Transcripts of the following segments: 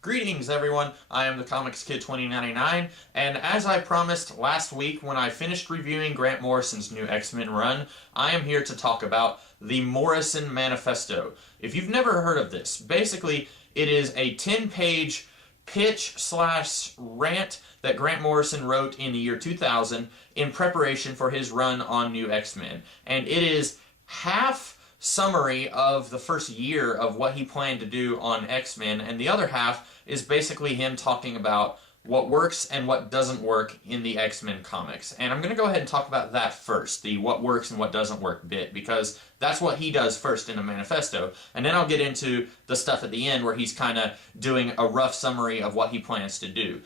Greetings, everyone. I am the Comics Kid 2099, and as I promised last week when I finished reviewing Grant Morrison's new X-Men run, I am here to talk about the Morrison Manifesto. If you've never heard of this, basically it is a 10-page pitch/rant that Grant Morrison wrote in the year 2000 in preparation for his run on New X-Men, and it is half summary of the first year of what he planned to do on X-Men, and the other half is basically him talking about what works and what doesn't work in the X-Men comics. And I'm going to go ahead and talk about that first, the what works and what doesn't work bit, because that's what he does first in the manifesto, and then I'll get into the stuff at the end where he's kind of doing a rough summary of what he plans to do.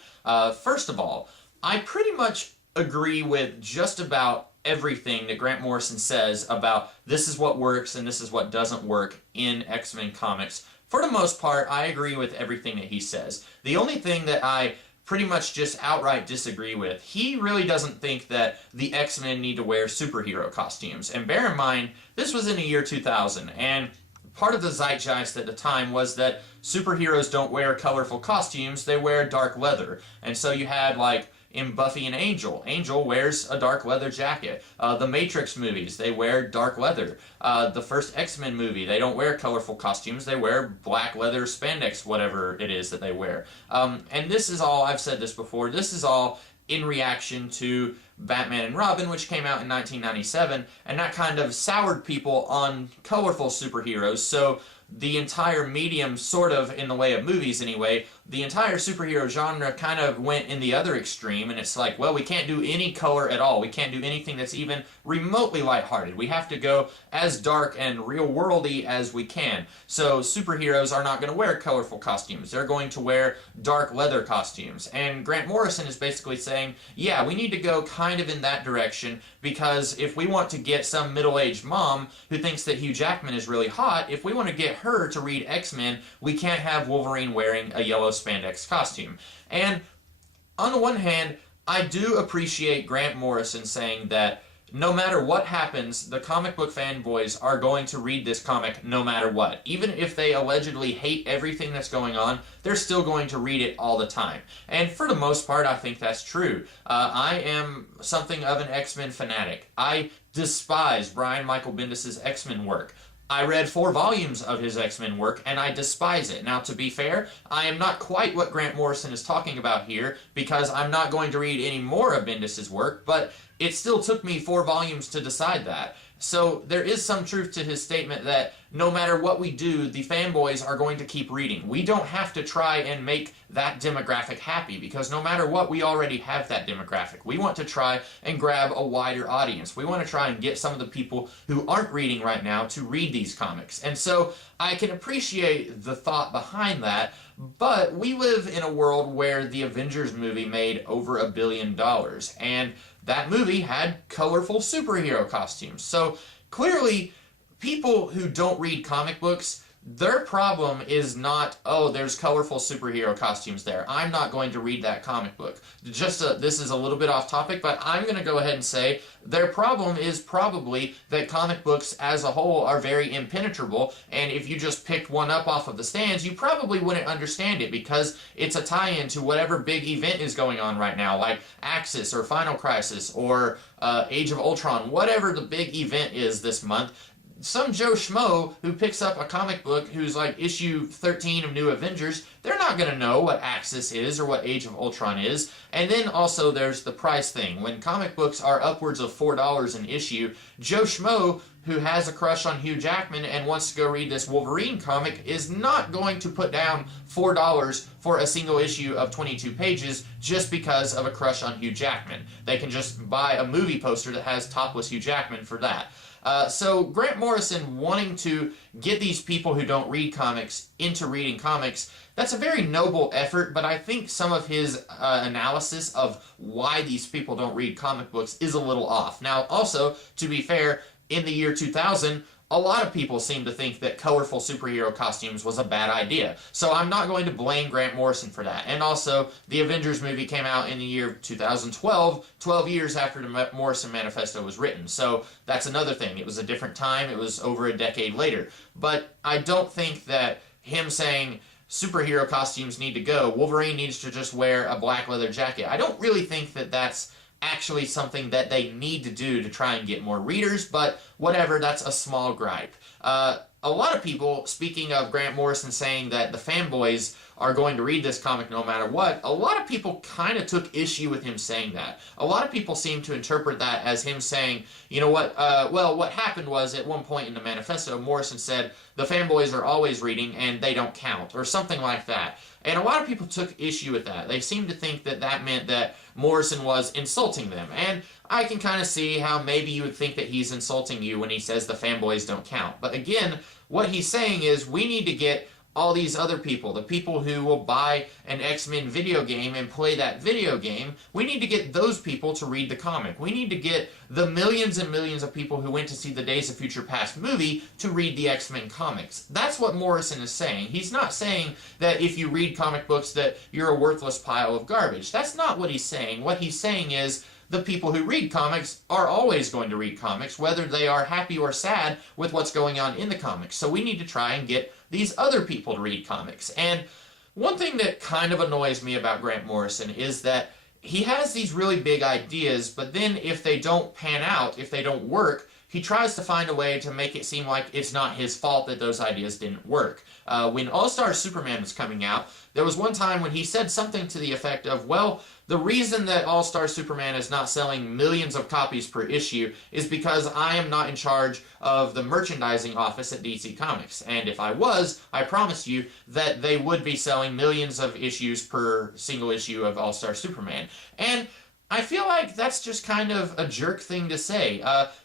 First of all, I pretty much agree with just about everything that Grant Morrison says about this is what works and this is what doesn't work in X-Men comics. For the most part, I agree with everything that he says. The only thing that I pretty much just outright disagree with, he really doesn't think that the X-Men need to wear superhero costumes. And bear in mind, this was in the year 2000, and part of the zeitgeist at the time was that superheroes don't wear colorful costumes, they wear dark leather. And so you had, like, in Buffy and Angel, Angel wears a dark leather jacket. The Matrix movies, they wear dark leather. The first X-Men movie, they don't wear colorful costumes, they wear black leather spandex, whatever it is that they wear. And this is all, I've said this before, this is all in reaction to Batman and Robin, which came out in 1997, and that kind of soured people on colorful superheroes, so the entire medium, sort of, in the way of movies anyway, the entire superhero genre kind of went in the other extreme, and it's like, well, we can't do any color at all. We can't do anything that's even remotely lighthearted. We have to go as dark and real-worldy as we can. So superheroes are not going to wear colorful costumes. They're going to wear dark leather costumes. And Grant Morrison is basically saying, yeah, we need to go kind of in that direction, because if we want to get some middle-aged mom who thinks that Hugh Jackman is really hot, if we want to get her to read X-Men, we can't have Wolverine wearing a yellow spandex costume. And on the one hand, I do appreciate Grant Morrison saying that no matter what happens, the comic book fanboys are going to read this comic no matter what. Even if they allegedly hate everything that's going on, they're still going to read it all the time. And for the most part, I think that's true. I am something of an X-Men fanatic. I despise Brian Michael Bendis' X-Men work. I read 4 volumes of his X-Men work, and I despise it. Now, to be fair, I am not quite what Grant Morrison is talking about here, because I'm not going to read any more of Bendis' work, but it still took me 4 volumes to decide that. So there is some truth to his statement that no matter what we do, the fanboys are going to keep reading. We don't have to try and make that demographic happy, because no matter what, we already have that demographic. We want to try and grab a wider audience. We want to try and get some of the people who aren't reading right now to read these comics. And so I can appreciate the thought behind that, but we live in a world where the Avengers movie made over $1 billion, and that movie had colorful superhero costumes. So clearly, people who don't read comic books, their problem is not, oh, there's colorful superhero costumes there, I'm not going to read that comic book. This is a little bit off topic, but I'm going to go ahead and say their problem is probably that comic books as a whole are very impenetrable, and if you just picked one up off of the stands, you probably wouldn't understand it, because it's a tie-in to whatever big event is going on right now, like Axis or Final Crisis or Age of Ultron, whatever the big event is this month. Some Joe Schmo who picks up a comic book who's like issue 13 of New Avengers, they're not going to know what Axis is or what Age of Ultron is. And then also there's the price thing. When comic books are upwards of $4 an issue, Joe Schmo, who has a crush on Hugh Jackman and wants to go read this Wolverine comic, is not going to put down $4 for a single issue of 22 pages just because of a crush on Hugh Jackman. They can just buy a movie poster that has topless Hugh Jackman for that. So Grant Morrison wanting to get these people who don't read comics into reading comics, that's a very noble effort, but I think some of his analysis of why these people don't read comic books is a little off. Now, also, to be fair, in the year 2000, a lot of people seem to think that colorful superhero costumes was a bad idea. So I'm not going to blame Grant Morrison for that. And also, the Avengers movie came out in the year 2012, 12 years after the Morrison Manifesto was written. So that's another thing. It was a different time. It was over a decade later. But I don't think that him saying superhero costumes need to go. Wolverine needs to just wear a black leather jacket. I don't really think that that's actually something that they need to do to try and get more readers, but whatever, that's a small gripe. A lot of people, speaking of Grant Morrison saying that the fanboys are going to read this comic no matter what, a lot of people kind of took issue with him saying that. A lot of people seem to interpret that as him saying, you know what, well, what happened was at one point in the manifesto, Morrison said, the fanboys are always reading and they don't count, or something like that. And a lot of people took issue with that. They seemed to think that that meant that Morrison was insulting them. And I can kind of see how maybe you would think that he's insulting you when he says the fanboys don't count. But again, what he's saying is we need to get all these other people, the people who will buy an X-Men video game and play that video game, we need to get those people to read the comic. We need to get the millions and millions of people who went to see the Days of Future Past movie to read the X-Men comics. That's what Morrison is saying. He's not saying that if you read comic books that you're a worthless pile of garbage. That's not what he's saying. What he's saying is the people who read comics are always going to read comics, whether they are happy or sad with what's going on in the comics. So we need to try and get these other people to read comics. And one thing that kind of annoys me about Grant Morrison is that he has these really big ideas, but then if they don't pan out, if they don't work, he tries to find a way to make it seem like it's not his fault that those ideas didn't work. When All-Star Superman was coming out, there was one time when he said something to the effect of, well, the reason that All-Star Superman is not selling millions of copies per issue is because I am not in charge of the merchandising office at DC Comics. And if I was, I promise you that they would be selling millions of issues per single issue of All-Star Superman. And I feel like that's just kind of a jerk thing to say.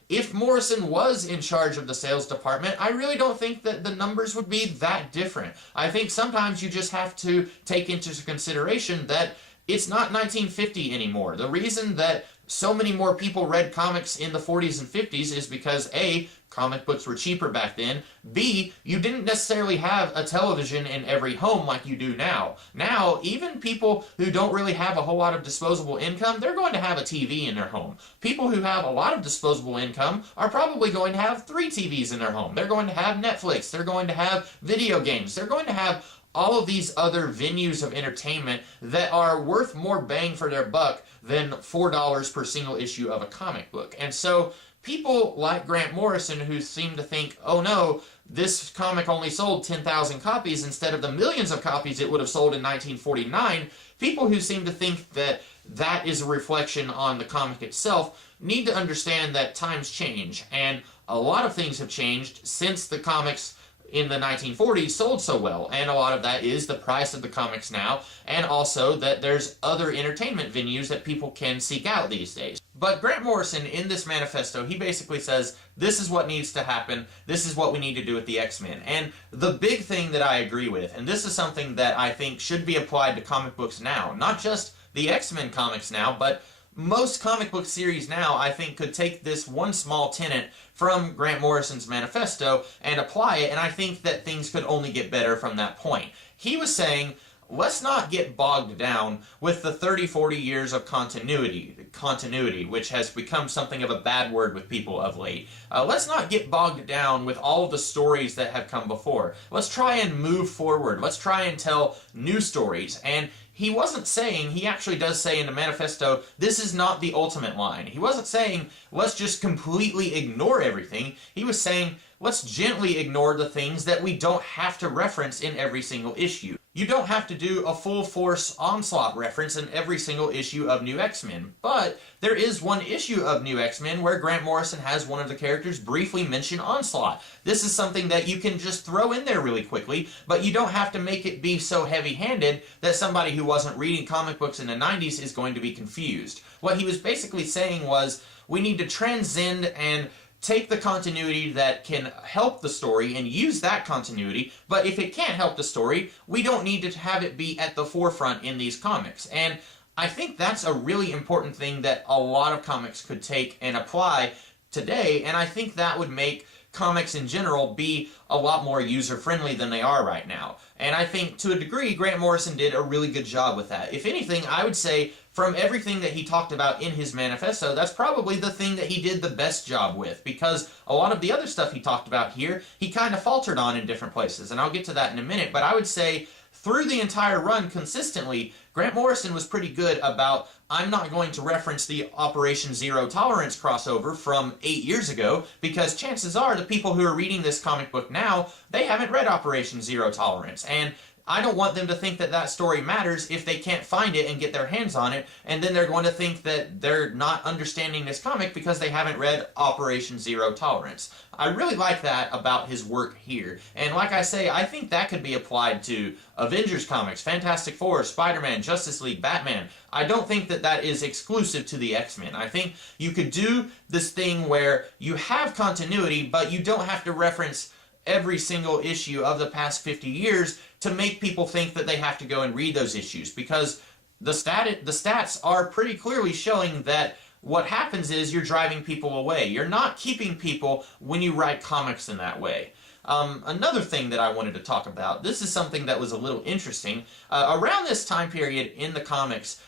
If Morrison was in charge of the sales department, I really don't think that the numbers would be that different. I think sometimes you just have to take into consideration that it's not 1950 anymore. The reason that so many more people read comics in the 40s and 50s is because A, comic books were cheaper back then, B, you didn't necessarily have a television in every home like you do now. Now, even people who don't really have a whole lot of disposable income, they're going to have a TV in their home. People who have a lot of disposable income are probably going to have 3 TVs in their home. They're going to have Netflix, they're going to have video games, they're going to have all of these other venues of entertainment that are worth more bang for their buck than $4 per single issue of a comic book. And so people like Grant Morrison who seem to think, oh no, this comic only sold 10,000 copies instead of the millions of copies it would have sold in 1949, people who seem to think that that is a reflection on the comic itself need to understand that times change, and a lot of things have changed since the comics in the 1940s sold so well, and a lot of that is the price of the comics now, and also that there's other entertainment venues that people can seek out these days. But Grant Morrison, in this manifesto, he basically says, this is what needs to happen, this is what we need to do with the X-Men. And the big thing that I agree with, and this is something that I think should be applied to comic books now, not just the X-Men comics now, but most comic book series now, I think, could take this one small tenet from Grant Morrison's manifesto and apply it, and I think that things could only get better from that point. He was saying, let's not get bogged down with the 30-40 years of continuity, which has become something of a bad word with people of late. Let's not get bogged down with all of the stories that have come before. Let's try and move forward. Let's try and tell new stories. And he wasn't saying, he actually does say in the manifesto, this is not the ultimate line. He wasn't saying, let's just completely ignore everything. He was saying, let's gently ignore the things that we don't have to reference in every single issue. You don't have to do a full-force Onslaught reference in every single issue of New X-Men, but there is one issue of New X-Men where Grant Morrison has one of the characters briefly mention Onslaught. This is something that you can just throw in there really quickly, but you don't have to make it be so heavy-handed that somebody who wasn't reading comic books in the 90s is going to be confused. What he was basically saying was, we need to transcend and take the continuity that can help the story and use that continuity, but if it can't help the story, we don't need to have it be at the forefront in these comics. And I think that's a really important thing that a lot of comics could take and apply today, and I think that would make comics in general be a lot more user-friendly than they are right now. And I think, to a degree, Grant Morrison did a really good job with that. If anything, I would say, from everything that he talked about in his manifesto, that's probably the thing that he did the best job with, because a lot of the other stuff he talked about here, he kind of faltered on in different places, and I'll get to that in a minute, but I would say through the entire run consistently, Grant Morrison was pretty good about, I'm not going to reference the Operation Zero Tolerance crossover from 8 years ago, because chances are the people who are reading this comic book now, they haven't read Operation Zero Tolerance, and I don't want them to think that that story matters if they can't find it and get their hands on it, and then they're going to think that they're not understanding this comic because they haven't read Operation Zero Tolerance. I really like that about his work here, and like I say, I think that could be applied to Avengers comics, Fantastic Four, Spider-Man, Justice League, Batman. I don't think that that is exclusive to the X-Men. I think you could do this thing where you have continuity, but you don't have to reference every single issue of the past 50 years to make people think that they have to go and read those issues, because the stats are pretty clearly showing that what happens is you're driving people away. You're not keeping people when you write comics in that way. Another thing that I wanted to talk about, this is something that was a little interesting. Around this time period in the comics,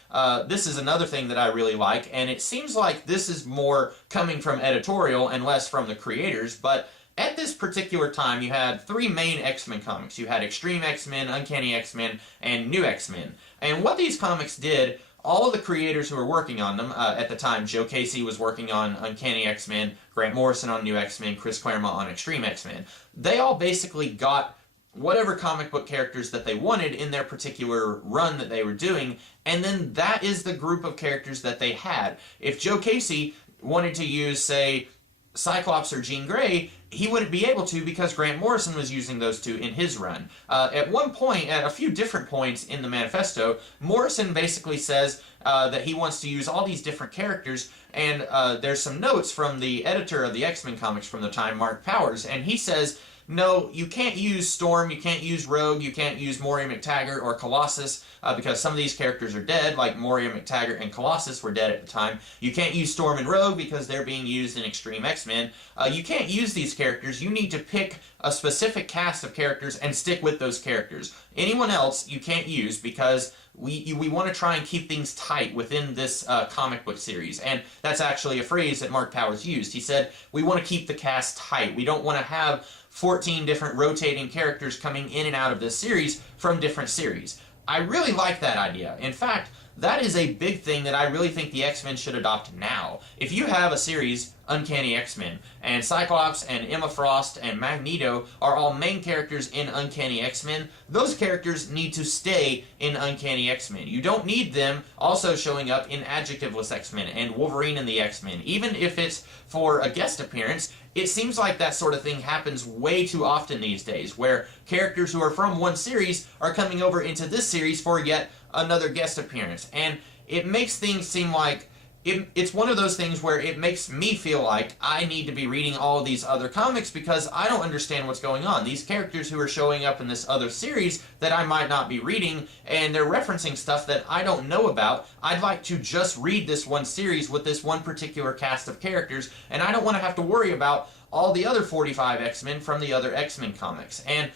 this is another thing that I really like, and it seems like this is more coming from editorial and less from the creators, but at this particular time, you had three main X-Men comics. You had Extreme X-Men, Uncanny X-Men, and New X-Men. And what these comics did, all of the creators who were working on them, at the time, Joe Casey was working on Uncanny X-Men, Grant Morrison on New X-Men, Chris Claremont on Extreme X-Men. They all basically got whatever comic book characters that they wanted in their particular run that they were doing, and then that is the group of characters that they had. If Joe Casey wanted to use, say, Cyclops or Jean Grey, he wouldn't be able to because Grant Morrison was using those two in his run. At one point, at a few different points in the Manifesto, Morrison basically says that he wants to use all these different characters, and there's some notes from the editor of the X-Men comics from the time, Mark Powers, and he says, no, you can't use Storm, you can't use Rogue, you can't use Moira McTaggart or Colossus, because some of these characters are dead, like Moira McTaggart and Colossus were dead at the time. You can't use Storm and Rogue because they're being used in Extreme X-Men. You can't use these characters. You need to pick a specific cast of characters and stick with those characters. Anyone else you can't use because we want to try and keep things tight within this comic book series. And that's actually a phrase that Mark Powers used. He said, we want to keep the cast tight. We don't want to have 14 different rotating characters coming in and out of this series from different series. I really like that idea. In fact, that is a big thing that I really think the X-Men should adopt now. If you have a series, Uncanny X-Men, and Cyclops and Emma Frost and Magneto are all main characters in Uncanny X-Men, those characters need to stay in Uncanny X-Men. You don't need them also showing up in Adjectiveless X-Men and Wolverine and the X-Men. Even if it's for a guest appearance, it seems like that sort of thing happens way too often these days, where characters who are from one series are coming over into this series for yet another guest appearance. And it makes things seem like it's one of those things where it makes me feel like I need to be reading all of these other comics because I don't understand what's going on. These characters who are showing up in this other series that I might not be reading, and they're referencing stuff that I don't know about. I'd like to just read this one series with this one particular cast of characters, and I don't want to have to worry about all the other 45 X-Men from the other X-Men comics. And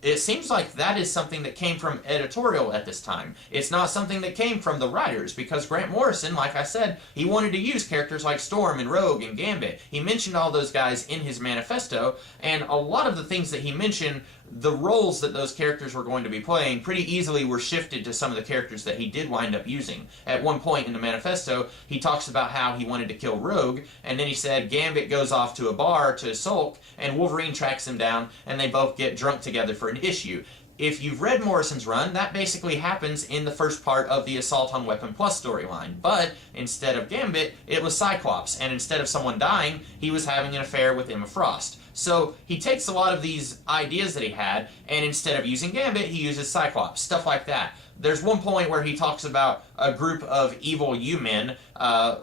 it seems like that is something that came from editorial at this time. It's not something that came from the writers, because Grant Morrison, like I said, he wanted to use characters like Storm and Rogue and Gambit. He mentioned all those guys in his manifesto, and a lot of the things that he mentioned, the roles that those characters were going to be playing pretty easily were shifted to some of the characters that he did wind up using. At one point in the manifesto, he talks about how he wanted to kill Rogue, and then he said Gambit goes off to a bar to sulk, and Wolverine tracks him down, and they both get drunk together for an issue. If you've read Morrison's run, that basically happens in the first part of the Assault on Weapon Plus storyline. But instead of Gambit, it was Cyclops, and instead of someone dying, he was having an affair with Emma Frost. So he takes a lot of these ideas that he had, and instead of using Gambit, he uses Cyclops, stuff like that. There's one point where he talks about a group of evil U-men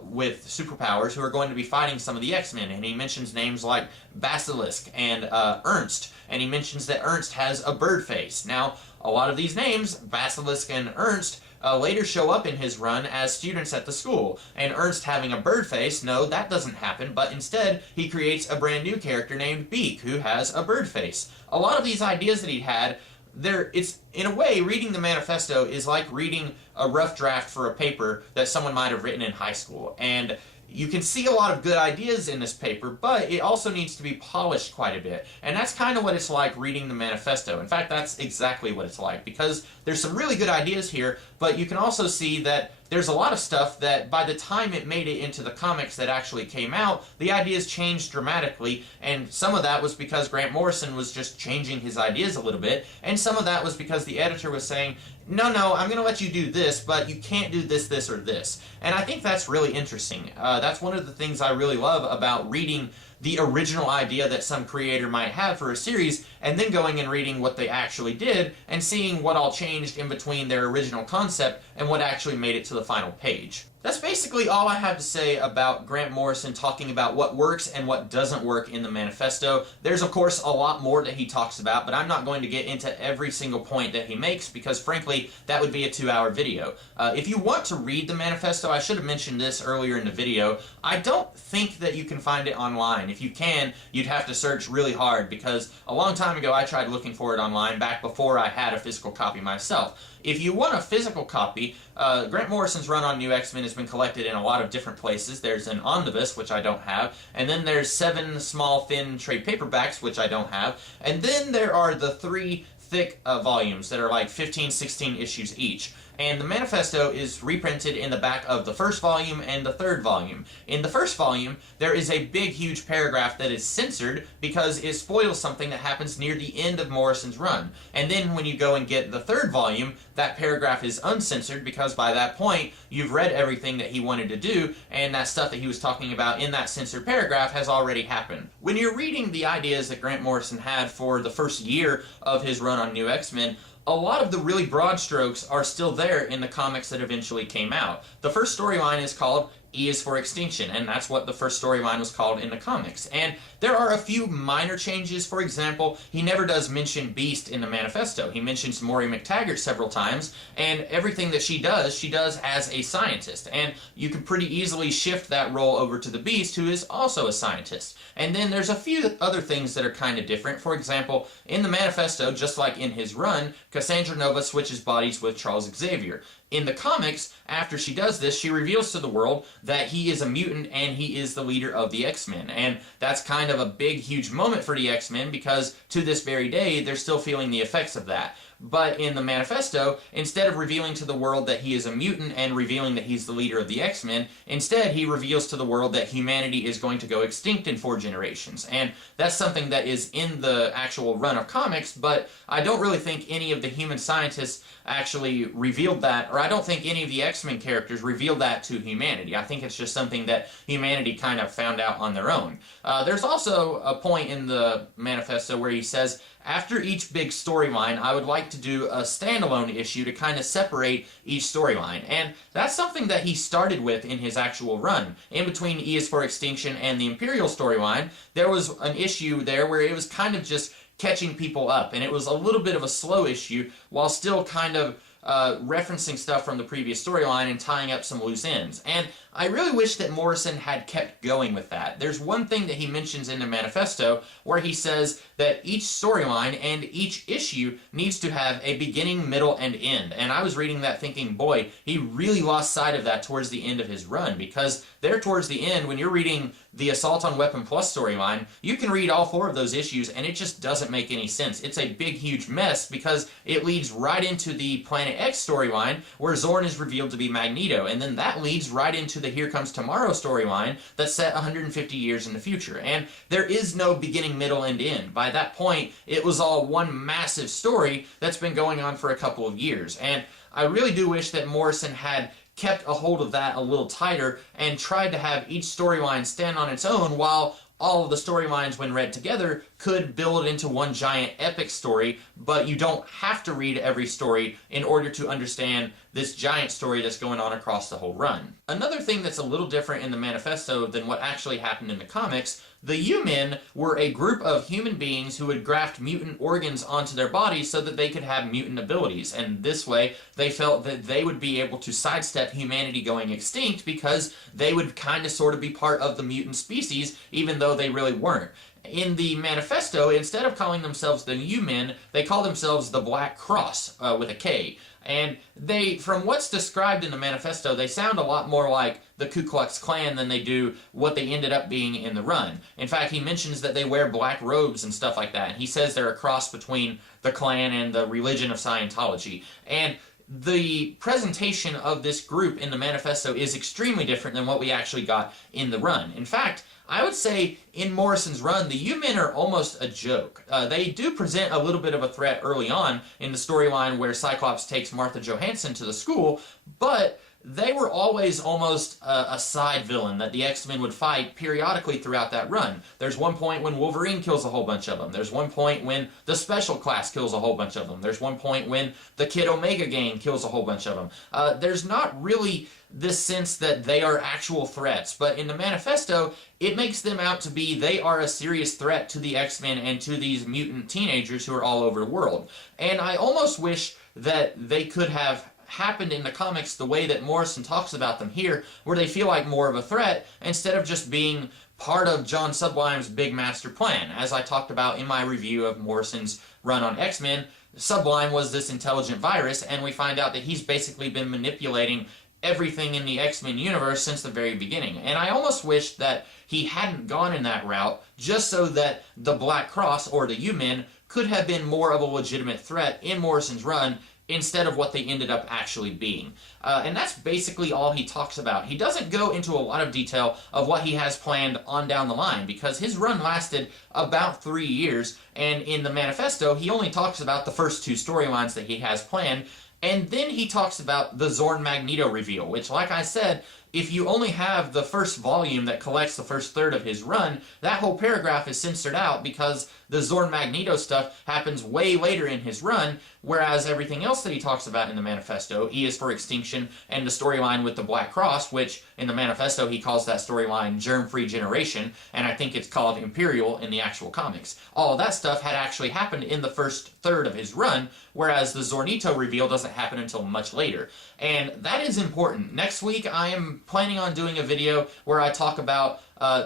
with superpowers who are going to be fighting some of the X-Men, and he mentions names like Basilisk and Ernst, and he mentions that Ernst has a bird face. Now, a lot of these names, Basilisk and Ernst, later show up in his run as students at the school. And Ernst having a bird face, no, that doesn't happen, but instead he creates a brand new character named Beak, who has a bird face. A lot of these ideas that he had, it's in a way, reading the manifesto is like reading a rough draft for a paper that someone might have written in high school. And you can see a lot of good ideas in this paper, but it also needs to be polished quite a bit. And that's kind of what it's like reading the Manifesto. In fact, that's exactly what it's like, because there's some really good ideas here, but you can also see that there's a lot of stuff that by the time it made it into the comics that actually came out, the ideas changed dramatically, and some of that was because Grant Morrison was just changing his ideas a little bit, and some of that was because the editor was saying, no, I'm going to let you do this, but you can't do this, this, or this. And I think that's really interesting. That's one of the things I really love about reading the original idea that some creator might have for a series, and then going and reading what they actually did, and seeing what all changed in between their original concept and what actually made it to the final page. That's basically all I have to say about Grant Morrison talking about what works and what doesn't work in the Manifesto. There's of course a lot more that he talks about, but I'm not going to get into every single point that he makes because frankly that would be a 2-hour video. If you want to read the Manifesto, I should have mentioned this earlier in the video, I don't think that you can find it online. If you can, you'd have to search really hard because a long time ago I tried looking for it online back before I had a physical copy myself. If you want a physical copy, Grant Morrison's run on New X-Men has been collected in a lot of different places. There's an omnibus, which I don't have, and then there's 7 small thin trade paperbacks, which I don't have, and then there are the 3 thick volumes that are like 15, 16 issues each. And the Manifesto is reprinted in the back of the first volume and the third volume. In the first volume, there is a big, huge paragraph that is censored because it spoils something that happens near the end of Morrison's run. And then when you go and get the third volume, that paragraph is uncensored because by that point, you've read everything that he wanted to do, and that stuff that he was talking about in that censored paragraph has already happened. When you're reading the ideas that Grant Morrison had for the first year of his run on New X-Men, a lot of the really broad strokes are still there in the comics that eventually came out. The first storyline is called E is for Extinction, and that's what the first storyline was called in the comics. And there are a few minor changes. For example, he never does mention Beast in the Manifesto. He mentions Maury McTaggart several times, and everything that she does as a scientist. And you can pretty easily shift that role over to the Beast, who is also a scientist. And then there's a few other things that are kind of different. For example, in the Manifesto, just like in his run, Cassandra Nova switches bodies with Charles Xavier. In the comics, after she does this, she reveals to the world that he is a mutant and he is the leader of the X-Men. And that's kind of a big, huge moment for the X-Men because to this very day, they're still feeling the effects of that. But in the Manifesto, instead of revealing to the world that he is a mutant and revealing that he's the leader of the X-Men, instead he reveals to the world that humanity is going to go extinct in 4 generations. And that's something that is in the actual run of comics, but I don't really think any of the human scientists actually revealed that, or I don't think any of the X-Men characters revealed that to humanity. I think it's just something that humanity kind of found out on their own. There's also a point in the Manifesto where he says, after each big storyline, I would like to do a standalone issue to kind of separate each storyline. And that's something that he started with in his actual run. In between E is for Extinction and the Imperial storyline, there was an issue there where it was kind of just catching people up. And it was a little bit of a slow issue while still kind of referencing stuff from the previous storyline and tying up some loose ends. And I really wish that Morrison had kept going with that. There's one thing that he mentions in the Manifesto where he says that each storyline and each issue needs to have a beginning, middle, and end. And I was reading that thinking, boy, he really lost sight of that towards the end of his run, because there towards the end, when you're reading the Assault on Weapon Plus storyline, you can read all 4 of those issues and it just doesn't make any sense. It's a big, huge mess because it leads right into the Planet X storyline where Zorn is revealed to be Magneto, and then that leads right into the Here Comes Tomorrow storyline that's set 150 years in the future. And there is no beginning, middle, and end. By that point, it was all one massive story that's been going on for a couple of years. And I really do wish that Morrison had kept a hold of that a little tighter and tried to have each storyline stand on its own while all of the storylines, when read together, could build into one giant epic story, but you don't have to read every story in order to understand this giant story that's going on across the whole run. Another thing that's a little different in the Manifesto than what actually happened in the comics, the U-Men were a group of human beings who would graft mutant organs onto their bodies so that they could have mutant abilities, and this way they felt that they would be able to sidestep humanity going extinct because they would kind of sort of be part of the mutant species even though they really weren't. In the Manifesto, instead of calling themselves the U-Men, they call themselves the Black Cross, with a K. And they, from what's described in the manifesto, they sound a lot more like the Ku Klux Klan than they do what they ended up being in the run. In fact, he mentions that they wear black robes and stuff like that. And he says they're a cross between the Klan and the religion of Scientology. And the presentation of this group in the manifesto is extremely different than what we actually got in the run. In fact, I would say in Morrison's run, the U-Men are almost a joke. They do present a little bit of a threat early on in the storyline where Cyclops takes Martha Johansson to the school, but they were always almost a side villain that the X-Men would fight periodically throughout that run. There's one point when Wolverine kills a whole bunch of them. There's one point when the Special Class kills a whole bunch of them. There's one point when the Kid Omega Gang kills a whole bunch of them. There's not really this sense that they are actual threats, but in the manifesto, it makes them out to be they are a serious threat to the X-Men and to these mutant teenagers who are all over the world. And I almost wish that they could have happened in the comics the way that Morrison talks about them here, where they feel like more of a threat instead of just being part of John Sublime's big master plan. As I talked about in my review of Morrison's run on X-Men, Sublime was this intelligent virus, and we find out that he's basically been manipulating everything in the X-Men universe since the very beginning. And I almost wish that he hadn't gone in that route, just so that the Black Cross, or the U-Men, could have been more of a legitimate threat in Morrison's run, instead of what they ended up actually being. And that's basically all he talks about. He doesn't go into a lot of detail of what he has planned on down the line, because his run lasted about 3 years, and in the manifesto, he only talks about the first 2 storylines that he has planned, and then he talks about the Zorn Magneto reveal, which, like I said, if you only have the first volume that collects the first third of his run, that whole paragraph is censored out because the Zorn Magneto stuff happens way later in his run, whereas everything else that he talks about in the manifesto, E is for Extinction, and the storyline with the Black Cross, which in the manifesto he calls that storyline Germ-Free Generation, and I think it's called Imperial in the actual comics. All of that stuff had actually happened in the first third of his run, whereas the Zornito reveal doesn't happen until much later. And that is important. Next week I am planning on doing a video where I talk about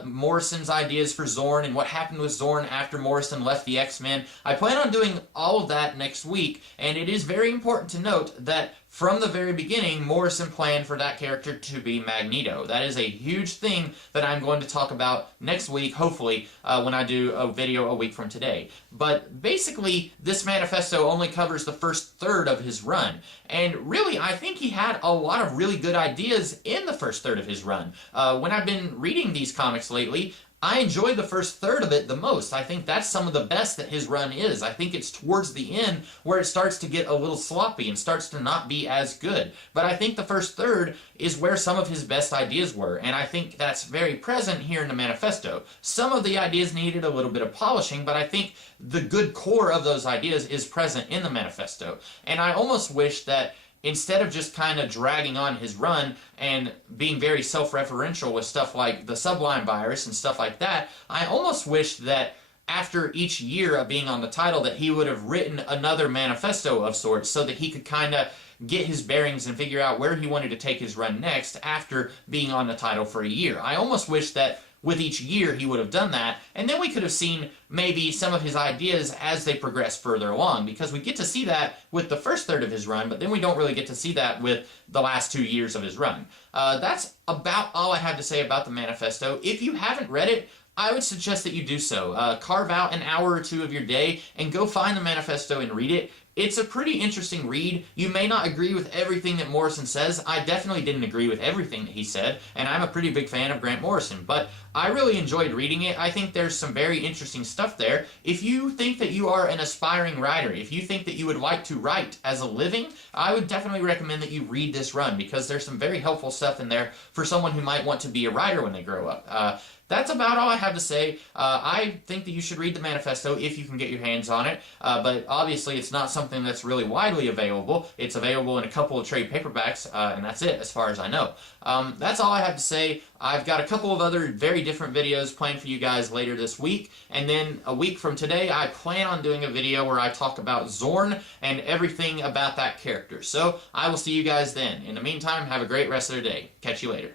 Morrison's ideas for Zorn and what happened with Zorn after Morrison left the X-Men. I plan on doing all of that next week, and it is very important to note that from the very beginning, Morrison planned for that character to be Magneto. That is a huge thing that I'm going to talk about next week, hopefully, when I do a video a week from today. But basically, this manifesto only covers the first third of his run. And really, I think he had a lot of really good ideas in the first third of his run. When I've been reading these comics lately, I enjoyed the first third of it the most. I think that's some of the best that his run is. I think it's towards the end where it starts to get a little sloppy and starts to not be as good. But I think the first third is where some of his best ideas were, and I think that's very present here in the manifesto. Some of the ideas needed a little bit of polishing, but I think the good core of those ideas is present in the manifesto. And I almost wish that instead of just kind of dragging on his run and being very self-referential with stuff like the Sublime virus and stuff like that, I almost wish that after each year of being on the title that he would have written another manifesto of sorts so that he could kind of get his bearings and figure out where he wanted to take his run next after being on the title for a year. I almost wish that with each year he would have done that, and then we could have seen maybe some of his ideas as they progress further along, because we get to see that with the first third of his run, but then we don't really get to see that with the last 2 years of his run. That's about all I have to say about the manifesto. If you haven't read it, I would suggest that you do so. Carve out an hour or two of your day and go find the manifesto and read it. It's a pretty interesting read. You may not agree with everything that Morrison says. I definitely didn't agree with everything that he said, and I'm a pretty big fan of Grant Morrison, but I really enjoyed reading it. I think there's some very interesting stuff there. If you think that you are an aspiring writer, if you think that you would like to write as a living, I would definitely recommend that you read this run, because there's some very helpful stuff in there for someone who might want to be a writer when they grow up. That's about all I have to say. I think that you should read the manifesto if you can get your hands on it, but obviously it's not something that's really widely available. It's available in a couple of trade paperbacks, and that's it as far as I know. That's all I have to say. I've got a couple of other very different videos planned for you guys later this week, and then a week from today I plan on doing a video where I talk about Zorn and everything about that character. So I will see you guys then. In the meantime, have a great rest of the day. Catch you later.